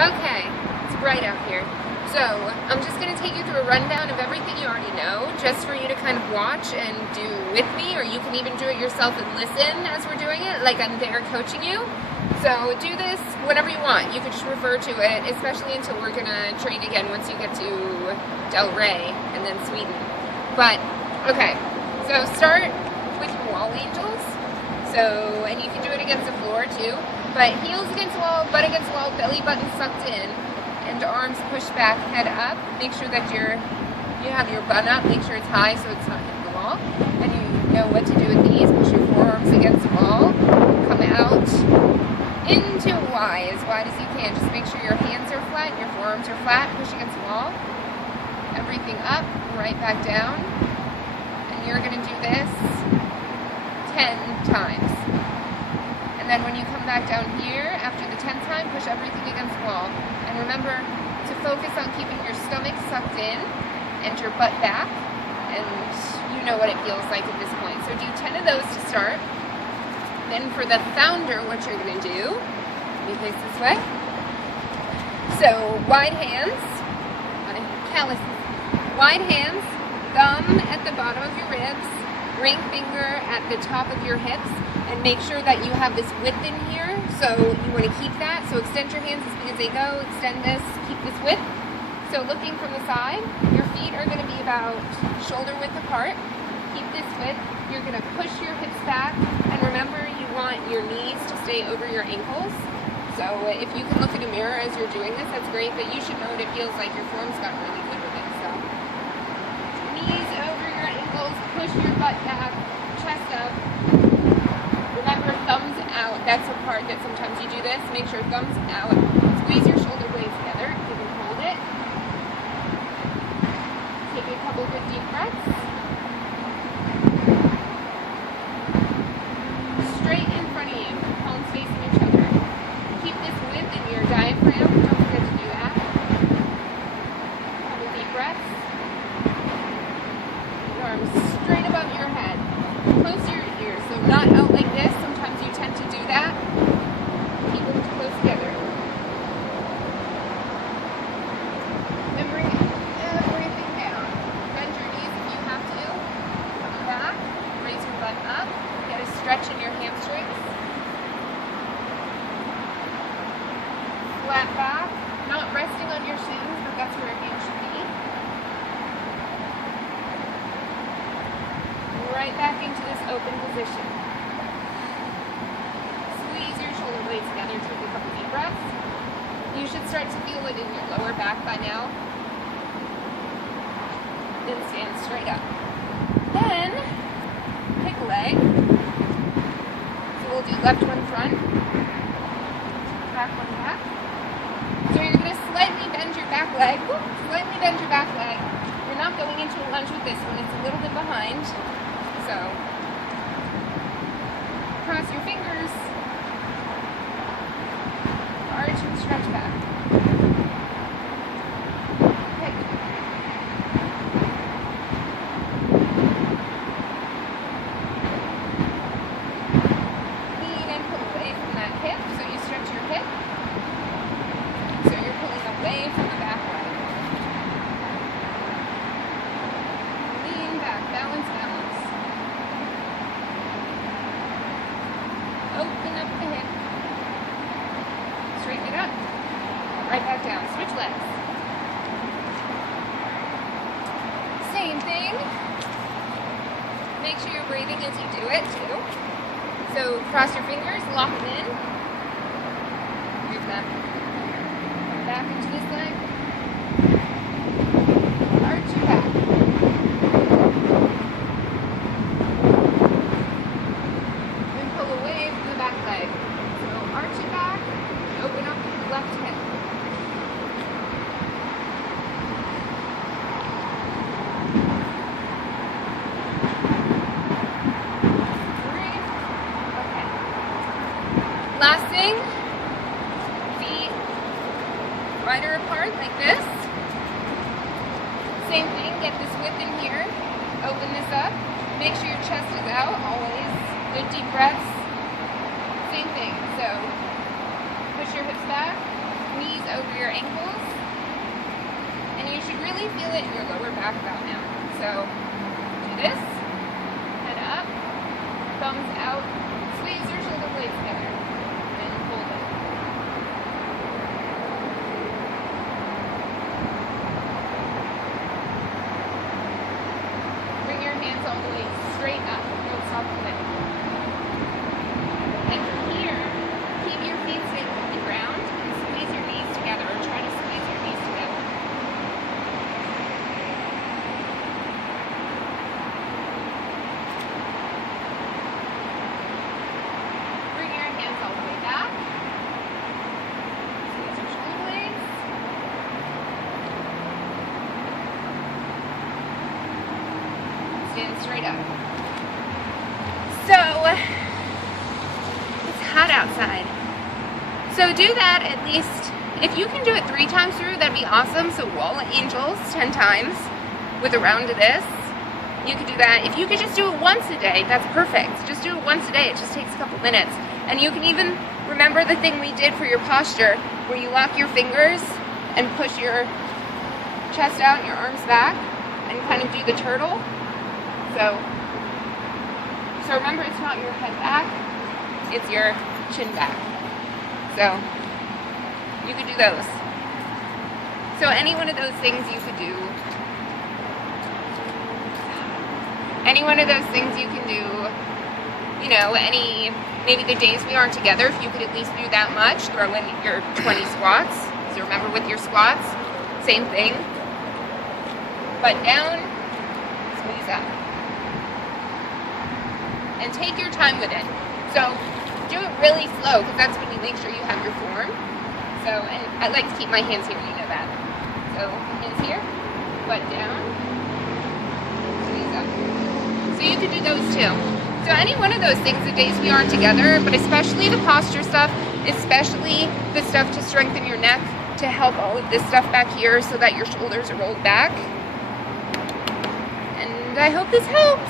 Okay, it's bright out here. So I'm just going to take you through a rundown of everything you already know, just for you to kind of watch and do with me, or you can even do it yourself and listen as we're doing it, like I'm there coaching you. So do this whenever you want. You could just refer to it, especially until we're going to train again once you get to Del Rey and then Sweden. But, okay, so start with your wall angels. So, and you can do it against the floor too, but heels against the wall, butt against the wall, belly button sucked in, and arms pushed back, head up. Make sure that you have your bun up, make sure it's high so it's not hitting the wall. And you know what to do with these. Push your forearms against the wall, come out into Y, as wide as you can. Just make sure your hands are flat, your forearms are flat, push against the wall. Everything up, right back down. And you're gonna do this 10 times. And then when you come back down here, after the 10th time, push everything against the wall. And remember to focus on keeping your stomach sucked in and your butt back. And you know what it feels like at this point. So do 10 of those to start. Then for the founder, what you're going to do, let me face this way. So wide hands, calluses, wide hands, thumb at the bottom of your ribs, ring finger at the top of your hips, and make sure that you have this width in here. So you want to keep that. So extend your hands as big as they go, extend this, keep this width. So looking from the side, your feet are going to be about shoulder width apart. Keep this width. You're going to push your hips back, and remember you want your knees to stay over your ankles. So if you can look in a mirror as you're doing this, that's great, but you should know what it feels like. Your form's got really good with it. So knees over your ankles, push your butt back, chest up. Remember, thumbs out. That's the part that sometimes you do this. Make sure thumbs out. Squeeze your shoulder blades together. You can hold it. Take a couple good deep breaths. Straight in front of you, palms facing each other. Keep this width in your diaphragm. Don't forget to do that. Couple deep breaths. Your arms straight above your head. Close to your ears, so not out like this. Sometimes you tend to do that. Keep them close together. And bring everything down. Bend your knees if you have to. Come back. Raise your butt up. Get a stretch in your hamstrings. Flat back. Not resting on your shins, but that's where your hands should be. Right back into this open position. Squeeze your shoulder blades together. Take a couple deep breaths. You should start to feel it in your lower back by now. Then stand straight up. Then pick a leg. So we'll do left one front, back one back. So you're going to slightly bend your back leg. Slightly bend your back leg. You're not going into a lunge with this one. It's a little bit behind. So, cross your fingers, arch and stretch back. Okay. Lean and pull away from that hip, so you stretch your hip. So you're pulling away from the back leg. Lean back, balance, balance. Open up the hip. Straighten it up. Right back down. Switch legs. Same thing. Make sure you're breathing as you do it too. So cross your fingers, lock them in. Here's that. Come back into this leg. Arch your back. Last thing, feet wider apart like this. Same thing, get this width in here, open this up. Make sure your chest is out always. Good deep breaths. Same thing, so push your hips back, knees over your ankles. And you should really feel it in your lower back about now. So do this, head up, thumbs out, squeeze your shoulder blades together, and hold it. Bring your hands all the way straight up. Don't stop moving. And from here, keep your feet stable on the ground and squeeze your knees together, or try to squeeze your knees together. Bring your hands all the way back. Squeeze your shoulder blades. Stand straight up. So, it's hot outside. So do that at least, if you can do it 3 times through, that'd be awesome. So wall of angels 10 times with a round of this. You could do that. If you could just do it once a day, that's perfect. Just do it once a day. It just takes a couple minutes. And you can even remember the thing we did for your posture, where you lock your fingers and push your chest out and your arms back and kind of do the turtle. So remember, it's not your head back, it's your chin back. So you could do those. So any one of those things you could do. Any one of those things you can do, you know, maybe the days we aren't together, if you could at least do that much, throw in your 20 squats. So remember with your squats, same thing. Butt down, squeeze up. And take your time with it. So do it really slow, because that's when you make sure you have your form. So, and I like to keep my hands here, you know that. So hands here, butt down, squeeze up. So you can do those too. So any one of those things, the days we aren't together, but especially the posture stuff, especially the stuff to strengthen your neck, to help all of this stuff back here so that your shoulders are rolled back. And I hope this helps.